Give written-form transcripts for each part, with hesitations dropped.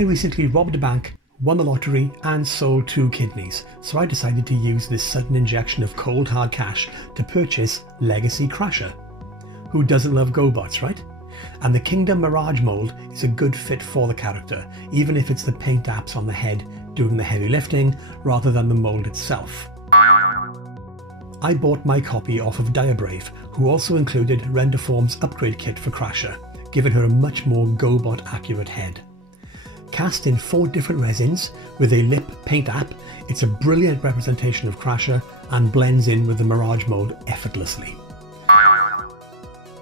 I recently robbed a bank, won the lottery and sold 2 kidneys, so I decided to use this sudden injection of cold hard cash to purchase Legacy Crasher. Who doesn't love GoBots, right? And the Kingdom Mirage mould is a good fit for the character, even if it's the paint apps on the head doing the heavy lifting rather than the mould itself. I bought my copy off of Diabrave, who also included Renderform's upgrade kit for Crasher, giving her a much more GoBot accurate head. Cast in 4 different resins with a lip paint app, it's a brilliant representation of Crasher and blends in with the Mirage mould effortlessly.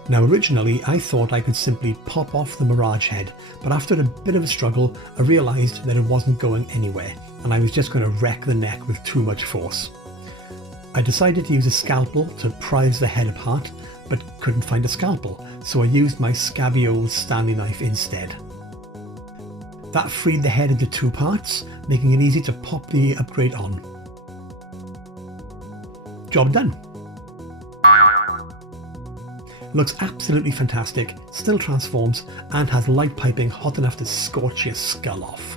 Now originally I thought I could simply pop off the Mirage head, but after a bit of a struggle I realised that it wasn't going anywhere and I was just going to wreck the neck with too much force. I decided to use a scalpel to prise the head apart, but couldn't find a scalpel, so I used my scabby old Stanley knife instead. That freed the head into 2 parts, making it easy to pop the upgrade on. Job done. Looks absolutely fantastic, still transforms, and has light piping hot enough to scorch your skull off.